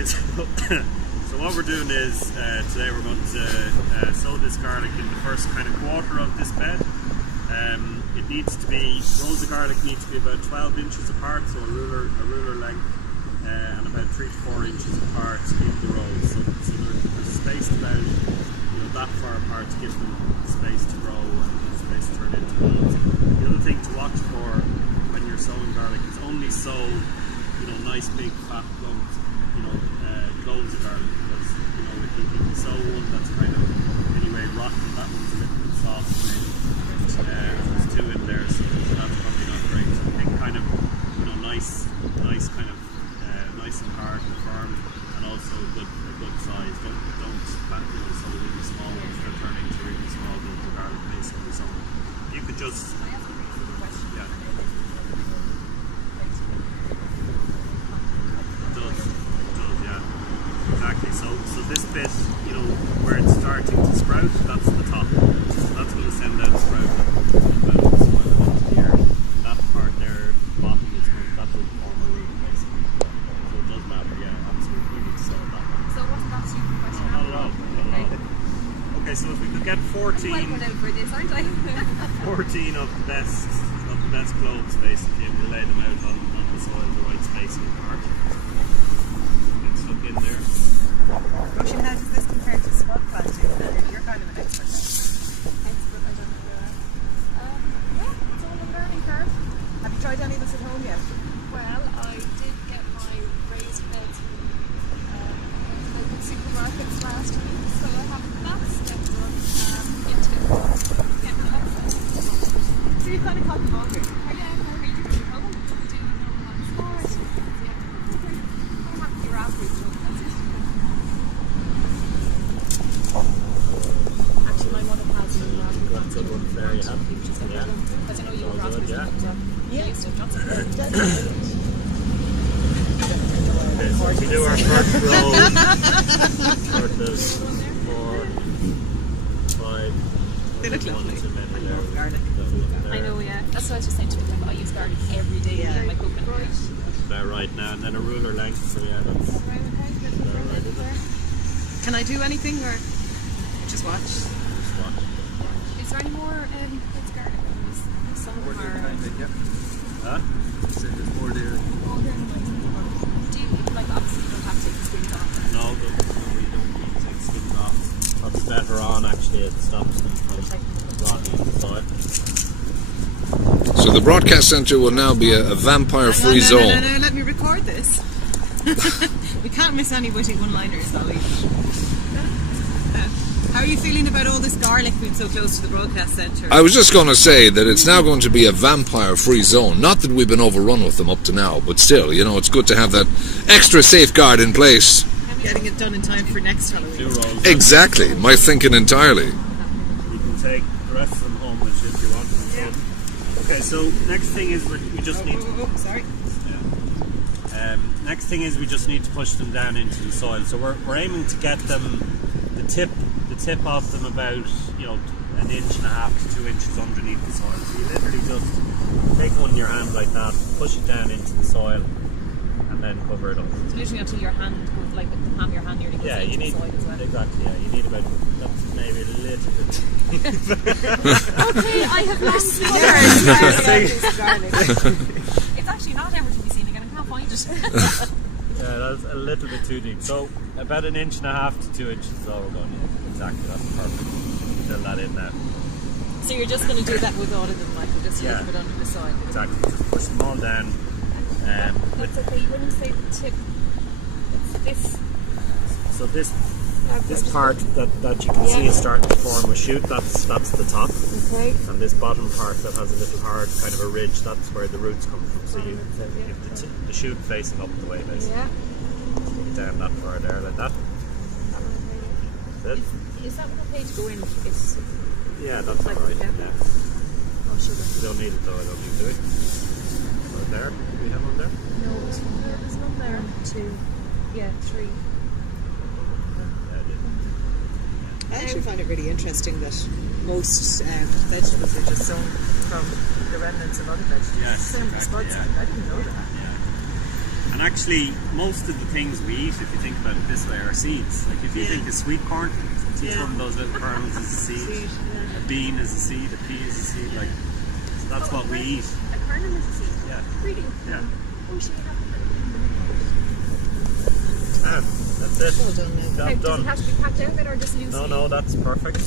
Okay, so what we're doing is today we're going to sow this garlic in the first kind of quarter of this bed. It needs to be, rows of garlic need to be about 12 inches apart, so a ruler length, and about 3 to 4 inches apart in the rows. So they're spaced about that far apart to give them space to grow and space to turn into weeds. The other thing to watch for when you're sowing garlic is only sow nice big fat lumps, cloves of garlic, because if you sow one that's kind of anyway rotten, that one's a little bit soft maybe, and there's 2 in there, so that's probably not great. So I think kind of nice kind of nice and hard and firm, and also a good size. Don't sow really small ones, they're turning into really small lumps of garlic basically. So you could just Exactly. So this bit, where it's starting to sprout, that's the top. So that's going to send out sprout into the air. That part there, bottom is going, that will form a root basically. So it does matter, yeah, absolutely. We need to sow that one. So wasn't that stupid question? Not at all. Okay, so if we could get 14. I'm well for this, aren't I? 14 of the best cloves basically, and we'll lay them out on the soil, the right spacing apart. In there. Roisin, how does this compare to spot planting? You're kind of an expert now. Expert, I don't know. Yeah, it's all a learning curve. Have you tried any of this at home yet? Well, I did get my raised beds from local supermarkets last week, so I have that step done into getting it up. So you've kind of caught them hungry. Yeah, more you do it at home. You do it on the stores. I have your average one. Actually, my mother has a raspberry plant. That's a good one there, you have. Yeah. Because I know you have raspberries. Yeah. Used to Johnson. Okay, so we do our first row. Sort of 4, 5. They look lovely. I love garlic. I know, yeah. That's what I was just saying to them. I use garlic every day in my cooking. That's about right now, and then a ruler length, so yeah, that's about right, isn't it? Can I do anything or just watch? Just watch. Is there any more kids garlic? Some of them are. Huh? So there's more there. Do you, obviously you don't have to take the skins off? No, we don't need to take skins off. That's better on actually, it stops them from rotting in the soil. So the broadcast centre will now be a vampire-free zone. No, let me record this. We can't miss any witty one-liners, Ollie. How are you feeling about all this garlic being so close to the broadcast centre? I was just going to say that it's now going to be a vampire-free zone. Not that we've been overrun with them up to now, but still, it's good to have that extra safeguard in place. Getting it done in time for next Halloween. 2 rolls. Exactly, my thinking entirely. You can take the rest of them home if you want. Yeah. Okay, so next thing is we just need. Sorry. Yeah. Next thing is we just need to push them down into the soil. So we're aiming to get them the tip of them about 1.5 inches to 2 inches underneath the soil. So you literally just take one in your hand like that, push it down into the soil, and then cover it up. So literally until your hand goes, like with the palm of your hand nearly goes into the soil as well. Exactly. Yeah, you need about maybe a little bit. Okay, I have lost garlic. It's actually not ever to be seen again. I can't find it. Yeah, that's a little bit too deep. So about 1.5 inches to 2 inches is all we're going to need. Exactly, that's perfect. Fill that in now. So you're just going to do that with all of them, Michael, just a little bit under the soil. Exactly, just push them all down. It's okay, when you say the tip, it's this. So this part that you can see is starting to form a shoot, that's the top. Okay. And this bottom part that has a little hard kind of a ridge, that's where the roots come from. So you have the shoot facing up the way basically. Yeah. Take it down that far there like that. That's it. Is that okay to go in? Yeah, that's like, alright. Yeah. Yeah. Oh, sugar. You don't need it though, I don't need to do it. Right there, do we have one there? No, it's from here. There's none there. 2. Yeah, 3. I actually find it really interesting that most vegetables are just sown from the remnants of other vegetables. Yes, Same with spuds. exactly, yeah. I didn't know that. Yeah. And actually, most of the things we eat, if you think about it this way, are seeds. Like if you think of sweet corn, each one of those little kernels is a seed. A bean is a seed. A pea is a seed. Like, so that's what we eat. A kernel is a seed? Yeah. Really? Yeah. Oh, should we have That's it. Well done, now. Job Does done. it have to be packed out a bit or just loosely? No, that's perfect.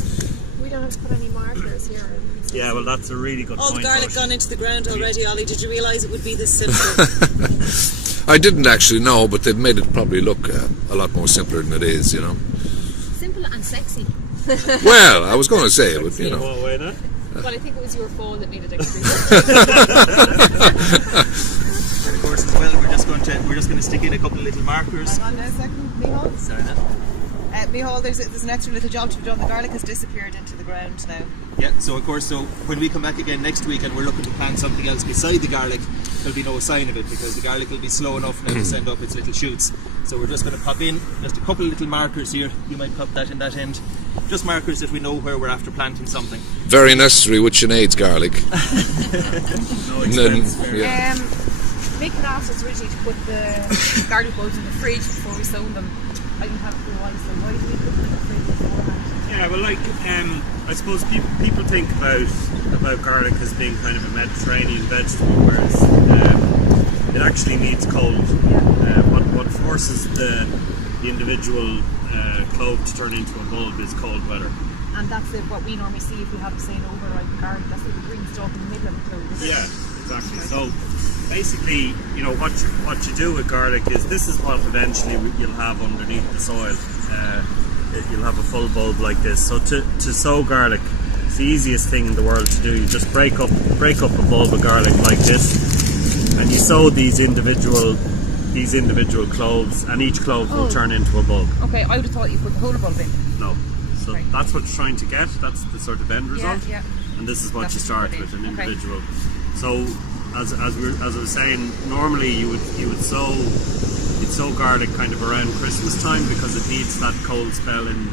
We don't have to put any markers here. Yeah, well, that's a really good All point. the garlic Roisin. gone into the ground already, Ollie. Did you realise it would be this simple? I didn't actually know, but they've made it probably look a lot more simpler than it is, you know. Simple and sexy. Well, I was going to say it, but you In know. what way now? Well, I think it was your phone that made it extra. And of course, as well, we're just going to stick in a couple of little markers. Hang on now a second, Micheál. Sorry, then. Micheál, there's an extra little job to be done. The garlic has disappeared into the ground now. Yeah. So of course, when we come back again next week and we're looking to plant something else beside the garlic, there'll be no sign of it because the garlic will be slow enough now to send up its little shoots. So we're just going to pop in just a couple of little markers here. You might pop that in that end. Just markers that we know where we're after planting something. Very necessary with Sinead's garlic. No And then, expense. yeah. Mick had asked us originally to put the garlic bulbs in the fridge before we sown them. I didn't have a clue why, so why do we put them in the fridge beforehand? Yeah, well, like I suppose people think about garlic as being kind of a Mediterranean vegetable, whereas it actually needs cold. What forces the individual clove to turn into a bulb is cold weather. And that's what we normally see if we have, say, an overripe garlic. That's the green stalk in the middle of the clove, is it? Yeah, exactly. So basically, you know, what you do with garlic is this is what eventually you'll have underneath the soil. You'll have a full bulb like this. So to sow garlic, it's the easiest thing in the world to do. You just break up a bulb of garlic like this, and you sow these individual cloves, and each clove will turn into a bulb. Okay, I would have thought you put the whole bulb in. No. So Right. that's what you're trying to get. That's the sort of end result. Yeah. And this is what That's you start what it with, is. an Okay. individual. So as I was saying, normally you would sow garlic kind of around Christmas time because it needs that cold spell in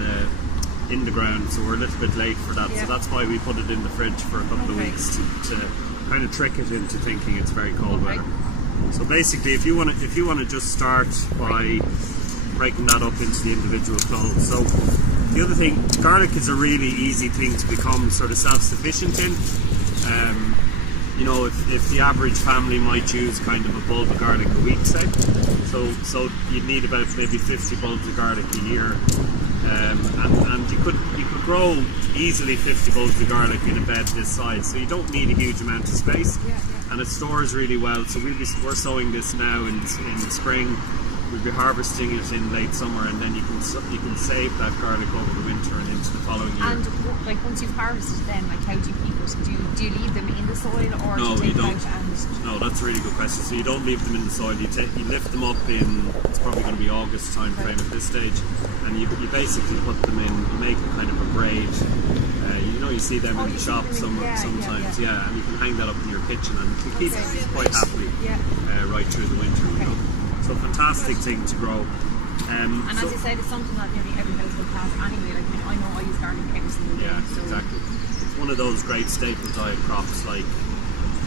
the ground. So we're a little bit late for that. Yeah. So that's why we put it in the fridge for a couple of Okay. weeks to kind of trick it into thinking it's very cold Okay. weather. So basically, if you want to just start by breaking that up into the individual cloves. So the other thing, garlic is a really easy thing to become sort of self-sufficient in. You know, if the average family might use kind of a bulb of garlic a week, say, so you'd need about maybe 50 bulbs of garlic a year, and you could grow easily 50 bulbs of garlic in a bed this size. So you don't need a huge amount of space, and it stores really well. So we're sowing this now in the spring. We'll be harvesting it in late summer, and then you can save that garlic over the winter and into the following year. And like once you've harvested them, like how do you keep it? Do you leave them in the soil or No, do you you take them don't. out and No, that's a really good question. So you don't leave them in the soil. You lift them up in, it's probably going to be August time frame at this stage, and you basically put them in. You make a kind of a braid. You know, you see them in the shop sometimes, yeah, and you can hang that up in your kitchen, and you can keep it quite happily right through the winter. You know? So fantastic thing to grow. And as you said, it's something that nearly every household has anyway. Like I know I use garlic every single day. Yeah, so exactly. It's one of those great staple diet crops, like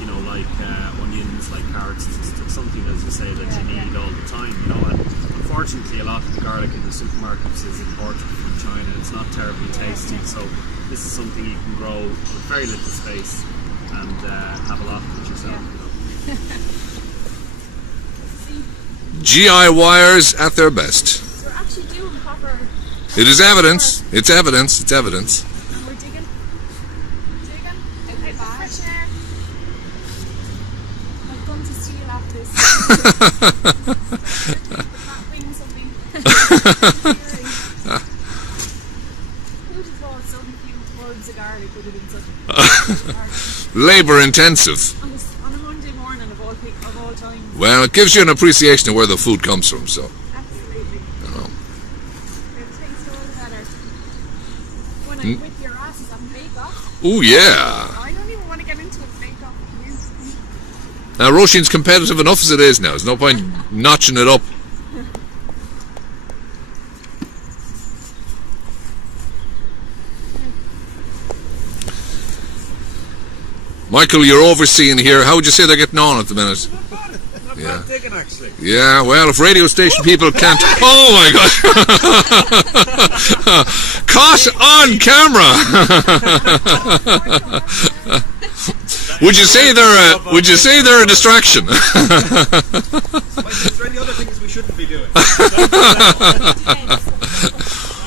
onions, like carrots. It's something, as you say, that you need all the time. You know, and unfortunately, a lot of the garlic in the supermarkets is imported from China. It's not terribly tasty. So this is something you can grow with very little space and have a lot of it yourself. You know. GIYers at their best. So we're actually doing proper. It is evidence. It's evidence. It's evidence. And we're digging. Out the fresh air. I've gone to steal after this. That wing something. Who'd have thought so few bulbs of garlic would have been such a Labor intensive. on a Monday morning of all times. Well, it gives you an appreciation of where the food comes from. So, Absolutely. you know. It tastes all the better. When I'm with your asses on Bake Off. Oh yeah. I don't even want to get into a Bake Off with you. Now, Roisin's competitive enough as it is now. There's no point notching it up. Michael, you're overseeing here. How would you say they're getting on at the minute? Yeah. I'm digging actually. Yeah, well, if radio station people can't... Oh my God! Caught on camera! Would you say they're a distraction? Is there any other things we shouldn't be doing? Try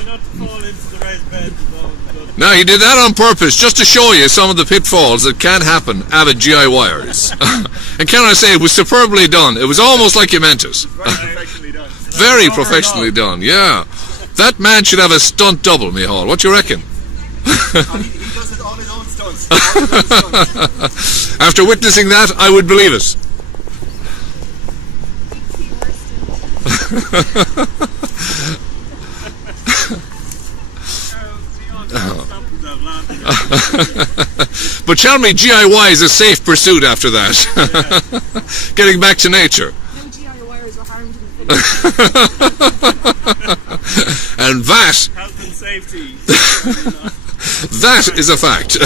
not to fall into the raised beds. No, you did that on purpose, just to show you some of the pitfalls that can happen, avid GIYers. And can I say, it was superbly done. It was almost like you meant it. Very professionally done. Very professionally done, yeah. That man should have a stunt double, Micheál. What do you reckon? He does it on his own stunts. All his own stunts. After witnessing that, I would believe it. But tell me, GIY is a safe pursuit after that. Getting back to nature. No GIYers were harmed in And that, Health and safety. that is a fact.